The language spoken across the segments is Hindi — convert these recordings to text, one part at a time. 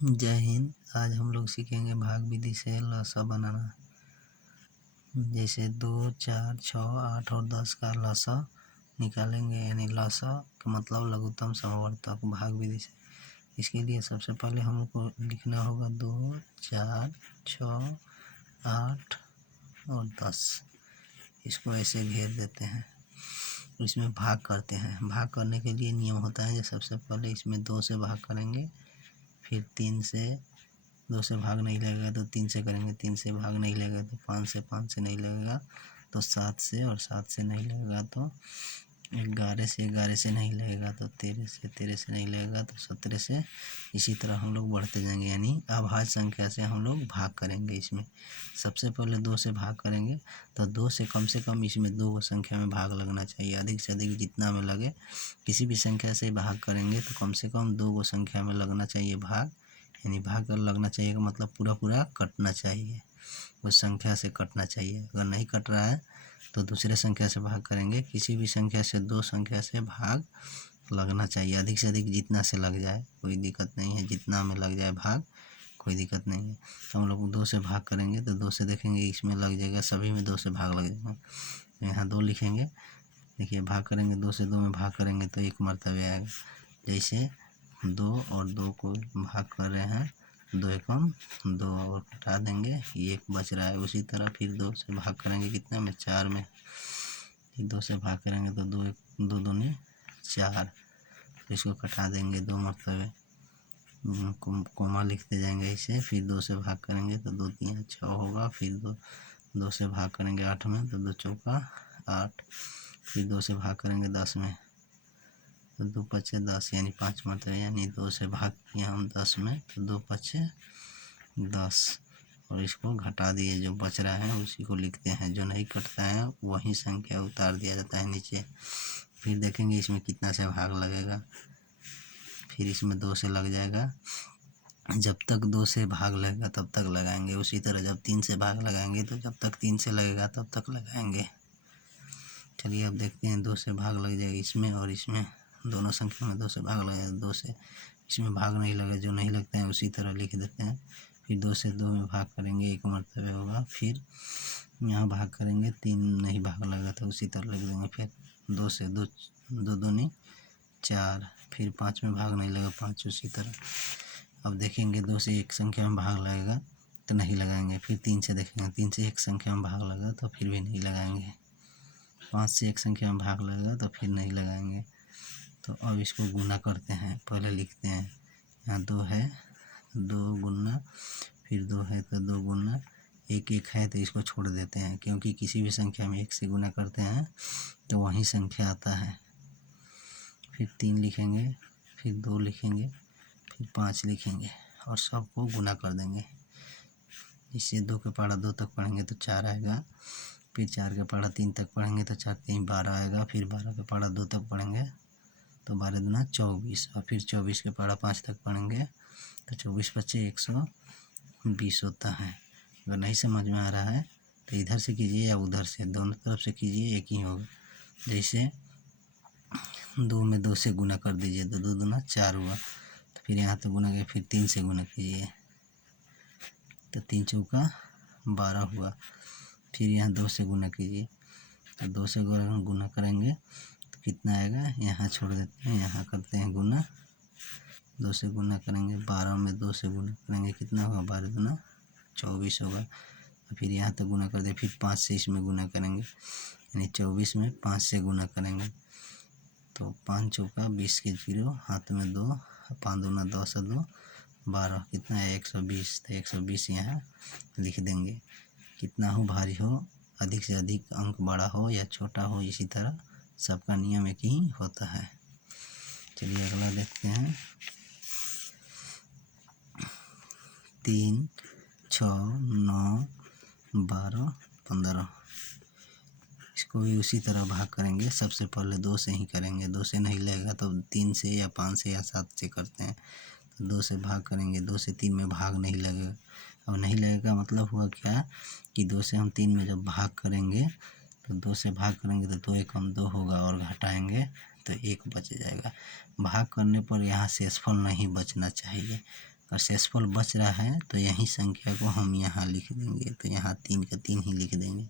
जय हिंद। आज हम लोग सीखेंगे भाग विधि से लसा बनाना। जैसे 2, 4, 6, 8 और 10 का लसा निकालेंगे, यानी लसा का मतलब लघुत्तम समवर्तक भाग विधि से। इसके लिए सबसे पहले हम लोग को लिखना होगा 2, 4, 6, 8 और 10। इसको ऐसे घेर देते हैं, इसमें भाग करते हैं। भाग करने के लिए नियम होता है, सबसे पहले इसमें 2 से भाग करेंगे, फिर 3 से, 2 से भाग नहीं लगेगा तो 3 से करेंगे, 3 से भाग नहीं लगेगा तो 5 से, 5 से नहीं लगेगा तो 7 से, और 7 से नहीं लगेगा तो 11 से, 11 से नहीं लगेगा तो 13 से, 13 से नहीं लगेगा तो 17 से। इसी तरह हम लोग बढ़ते जाएंगे, यानी अभाज्य संख्या से हम लोग भाग करेंगे। इसमें सबसे पहले 2 से भाग करेंगे तो 2 से कम इसमें 2 संख्या में भाग लगना चाहिए। अधिक से अधिक जितना में लगे, किसी भी संख्या से भाग करेंगे तो कम से कम 2 संख्या में लगना चाहिए भाग। यानी भाग कर लगना चाहिए का मतलब पूरा पूरा कटना चाहिए, उस संख्या से कटना चाहिए। अगर नहीं कट रहा है तो दूसरे संख्या से भाग करेंगे। किसी भी संख्या से 2 संख्या से भाग लगना चाहिए। अधिक से अधिक जितना से लग जाए कोई दिक्कत नहीं है, जितना में लग जाए भाग कोई दिक्कत नहीं है। तो हम लोग 2 से भाग करेंगे तो 2 से देखेंगे इसमें लग जाएगा, सभी में 2 से भाग लग जाएगा। यहाँ 2 लिखेंगे, देखिए भाग करेंगे, 2 से 2 में भाग करेंगे तो 1 मर्तबे आएगा। जैसे 2 और 2 को भाग कर रहे हैं, 2 एकम 2 और हटा देंगे, 1 बच रहा है। उसी तरह फिर 2 से भाग करेंगे, कितने में, 4 में। 2 से भाग करेंगे तो 2 दूनी 4, तो इसको कटा देंगे 2 मरतबे, कोमा लिखते जाएंगे ऐसे। फिर 2 से भाग करेंगे तो 2 3 6 होगा। फिर 2 से भाग करेंगे 8 में तो 2 चौका 8। फिर 2 से भाग करेंगे 10 में तो 2 पचे 10, यानी 5 मरतबे, यानी 2 से भाग किए हम 10 में तो 2 पचे 10, और इसको घटा दिए, जो बच रहा है उसी को लिखते हैं। जो नहीं कटता है वही संख्या उतार दिया जाता है नीचे। फिर देखेंगे इसमें कितना से भाग लगेगा, फिर इसमें 2 से लग जाएगा। जब तक 2 से भाग लगेगा तब तक लगाएंगे। उसी तरह जब 3 से भाग लगाएंगे तो जब तक 3 से लगेगा तब तक लगाएंगे। चलिए अब देखते हैं, 2 से भाग लग जाएगा इसमें और इसमें, दोनों संख्या में 2 से भाग लग जाएगा। 2 से इसमें भाग नहीं लगे, जो नहीं लगते हैं उसी तरह लिख देते हैं। फिर 2 से 2 में भाग करेंगे, 1 मरतबे होगा। फिर यहाँ भाग करेंगे, 3 नहीं भाग लगा तो उसी तरह लिख देंगे। फिर 2 से 2 दूनी 4, फिर 5 में भाग नहीं लगा, 5 उसी तरह। अब देखेंगे 2 से 1 संख्या में भाग लगेगा तो नहीं लगाएंगे। फिर 3 से देखेंगे, 3 से 1 संख्या में भाग लगा तो फिर भी नहीं लगाएंगे। 5 से 1 संख्या में भाग लगेगा तो फिर नहीं लगाएंगे। तो अब इसको गुना करते हैं, पहले लिखते हैं। यहाँ 2 है, 2 गुना, फिर 2 है तो 2 गुना, 1 1 है तो इसको छोड़ देते हैं, क्योंकि किसी भी संख्या में 1 से गुना करते हैं तो वही संख्या आता है। फिर 3 लिखेंगे, फिर 2 लिखेंगे, फिर 5 लिखेंगे और सबको गुना कर देंगे। इससे 2 के पहाड़ा 2 तक पढ़ेंगे तो 4 आएगा। फिर 4 के पहाड़ा 3 तक पढ़ेंगे तो 4 3 12 आएगा। फिर 12 के पहाड़ा 2 तक पढ़ेंगे तो 12 दूना 24, और फिर 24 के पहाड़ा 5 तक पढ़ेंगे तो 24 पच्चे 120 होता है। अगर नहीं समझ में आ रहा है तो इधर से कीजिए या उधर से, दोनों तरफ से कीजिए, एक ही होगा। जैसे 2 में 2 से गुना कर दीजिए तो 2 दूना 4 हुआ, तो फिर यहाँ तो गुना किया, फिर 3 से गुना कीजिए तो 3 चौका 12 हुआ। फिर यहाँ 2 से गुना कीजिए तो 2 से गुना करेंगे तो कितना आएगा, यहाँ छोड़ देते हैं, यहाँ करते हैं गुना। 2 से गुना करेंगे, 12 में 2 से गुना करेंगे, कितना होगा, 12 दूना 24 होगा। फिर यहाँ तो गुना कर दे, फिर 5 से इसमें गुना करेंगे, यानी 24 में 5 से गुना करेंगे तो 5 चौका 20 के 0, हाथ में 2, 5 दूना 10 और 2 12, कितना है 120। तो 120 यहाँ लिख देंगे। कितना हो भारी हो, अधिक से अधिक अंक बड़ा हो या छोटा हो, इसी तरह सबका नियम एक ही होता है। चलिए अगला देखते हैं। 3 6 9 12 15, इसको भी उसी तरह भाग करेंगे। सबसे पहले 2 से ही करेंगे, 2 से नहीं लगेगा तो 3 से या 5 से या 7 से करते हैं। तो 2 से भाग करेंगे, 2 से 3 में भाग नहीं लगेगा। अब नहीं लगेगा मतलब हुआ क्या कि 2 से हम 3 में जब भाग करेंगे तो 2 से भाग करेंगे तो 2 एकम 2 होगा, और घटाएंगे तो 1 बच जाएगा। भाग करने पर यहाँ शेषफल नहीं बचना चाहिए। और शेषफल बच रहा है तो यही संख्या को हम यहाँ लिख देंगे। तो यहाँ 3 का 3 ही लिख देंगे।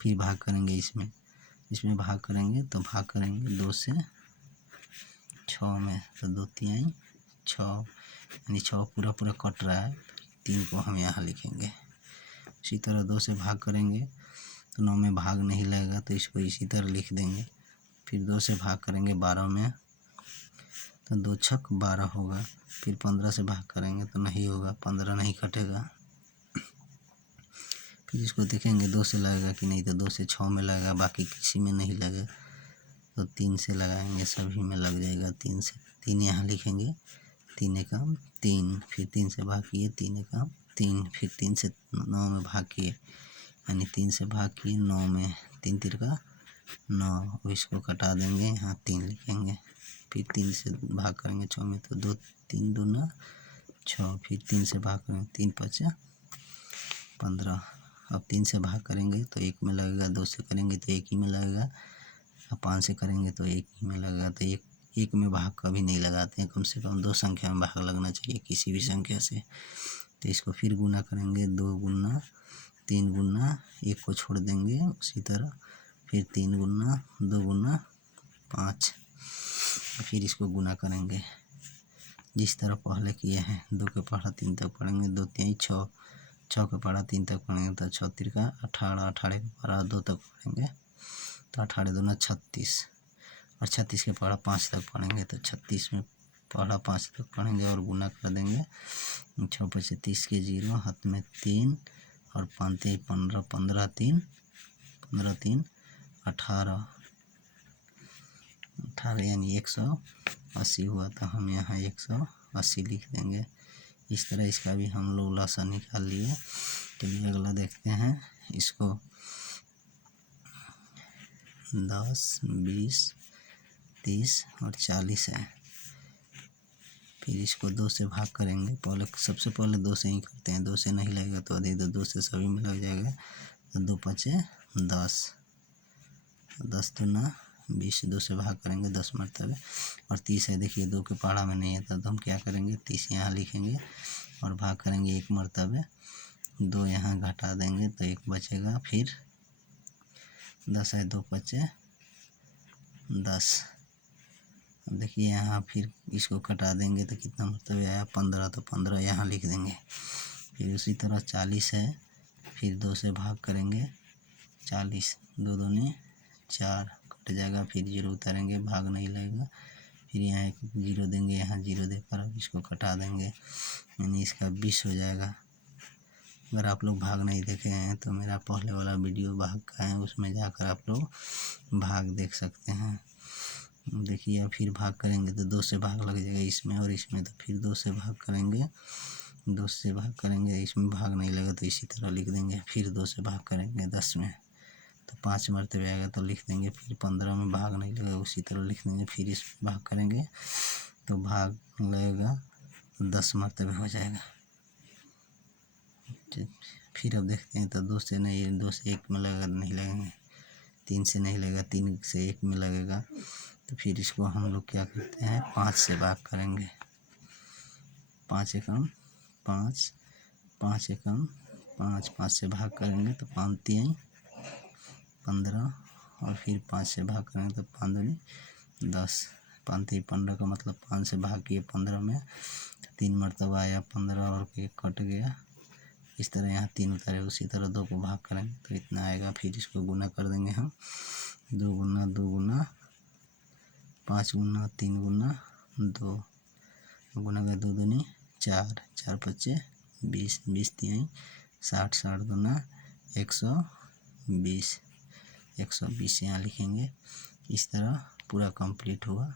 फिर भाग करेंगे इसमें भाग करेंगे तो भाग करेंगे 2 से 6 में, तो 2 तिहाई 6, यानी 6 पूरा पूरा कट रहा है, 3 को हम यहाँ लिखेंगे। इसी तरह 2 से भाग करेंगे तो 9 में भाग नहीं लगेगा, तो इसको इसी तरह लिख देंगे। फिर 2 से भाग करेंगे 12 में, तो 2 छक 12 होगा। फिर 15 से भाग करेंगे तो नहीं होगा, 15 नहीं कटेगा। फिर इसको देखेंगे 2 से लगेगा कि नहीं, तो 2 से 6 में लगेगा, बाकी किसी में नहीं लगे तो 3 से लगाएंगे, सभी में लग जाएगा। 3 से 3 यहाँ लिखेंगे, 3 एकम 3, फिर 3 से भाग किए 3 एकम 3, फिर 3 से 9 में भाग किए, यानी 3 से भाग किए 9 में, 3 तिरका 9, इसको कटा देंगे, यहाँ 3 लिखेंगे। फिर 3 से भाग करेंगे 6 में, तो 2 3 दूना 6, फिर 3 से भाग करेंगे 3 5 15। अब 3 से भाग करेंगे तो 1 में लगेगा, 2 से करेंगे तो 1 ही में लगेगा, अब 5 से करेंगे तो 1 ही में लगेगा। तो एक में भाग कभी नहीं लगाते हैं, कम से कम 2 संख्या में भाग लगना चाहिए किसी भी संख्या से। तो इसको फिर गुना करेंगे, 2 गुना 3 गुना 1 को छोड़ देंगे, उसी तरह फिर 3 गुना 2 गुना 5, फिर इसको गुना करेंगे जिस तरह पहले किए हैं। 2 के पढ़ा 3 तक पढ़ेंगे, 2 तिहाई 6, 6 के पढ़ा 3 तक पढ़ेंगे तो 6 तिरका 18, 18 के पढ़ा 2 तक पढ़ेंगे तो 18 दूना 36, और 36 के पढ़ा 5 तक पढ़ेंगे तो 36 में पढ़ा 5 तक पढ़ेंगे और गुना कर देंगे। 6 5 30 के 0, हाथ में 3 और 5 15, 15 3 15 3 18, 18 यानी 180 हुआ, तो हम यहाँ 180 लिख देंगे। इस तरह इसका भी हम लोग लसा निकाल लिए। चलिए अगला देखते हैं। इसको 10 20 30 और 40 है। फिर इसको 2 से भाग करेंगे, सबसे पहले 2 से ही करते हैं, 2 से नहीं लगेगा तो अधिक, तो 2 से सभी में लग जाएगा। तो 2 5 10, 10 दूना 20, 2 से भाग करेंगे 10 मरतबे, और 30 है, देखिए 2 के पढ़ा में नहीं है तो हम क्या करेंगे, 30 यहाँ लिखेंगे और भाग करेंगे 1 मरतबे, 2 यहाँ घटा देंगे तो 1 बचेगा। फिर 10 है, 2 5 10, देखिए यहाँ फिर इसको कटा देंगे तो कितना मरतबे आया, 15, तो 15 यहाँ लिख देंगे। फिर उसी तरह 40 है, फिर 2 से भाग करेंगे 40, 2 दूनी 4, कट जाएगा। फिर 0 उतारेंगे, भाग नहीं लगेगा, फिर यहाँ एक 0 देंगे, यहाँ 0 देकर अब इसको कटा देंगे, यानी इसका 20 हो जाएगा। अगर आप लोग भाग नहीं देखे हैं तो मेरा पहले वाला वीडियो भाग का है, उसमें जाकर आप लोग भाग देख सकते हैं। देखिए फिर भाग करेंगे तो 2 से भाग लग जाएगा इसमें और इसमें, तो फिर 2 से भाग करेंगे, 2 से भाग करेंगे, इसमें भाग नहीं लगा तो इसी तरह लिख देंगे। फिर 2 से भाग करेंगे 10 में तो 5 मरतबे आएगा तो लिख देंगे। फिर 15 में भाग नहीं लगेगा, उसी तरह लिख देंगे। फिर इसमें भाग करेंगे तो भाग लगेगा तो 10 मरतबे हो जाएगा। फिर अब देखते हैं तो 2 से नहीं, 2 से 1 में लगेगा, नहीं लगेंगे, 3 से नहीं लगेगा, 3 से 1 में लगेगा। तो फिर इसको हम लोग क्या करते हैं, 5 से भाग करेंगे, 5 एकम 5, 5 एकम 5, 5 से भाग करेंगे तो 5 तिहाई 15, और फिर 5 से भाग करेंगे तो 5 दूनी 10, 5 तिहाई 15 का मतलब 5 से भाग किए 15 में, 3 मरतबा आया 15 और 1 कट गया। इस तरह यहाँ 3 उतारे, उसी तरह 2 को भाग करेंगे तो इतना आएगा। फिर इसको गुना कर देंगे हम, 2 गुना 2 गुना 5 गुना 3 गुना 2, गुना का 2 दूनी 4, 4 5 20, 20 तिहाई 60, 60 दूना 120, 120 यहाँ लिखेंगे। इस तरह पूरा कंप्लीट हुआ।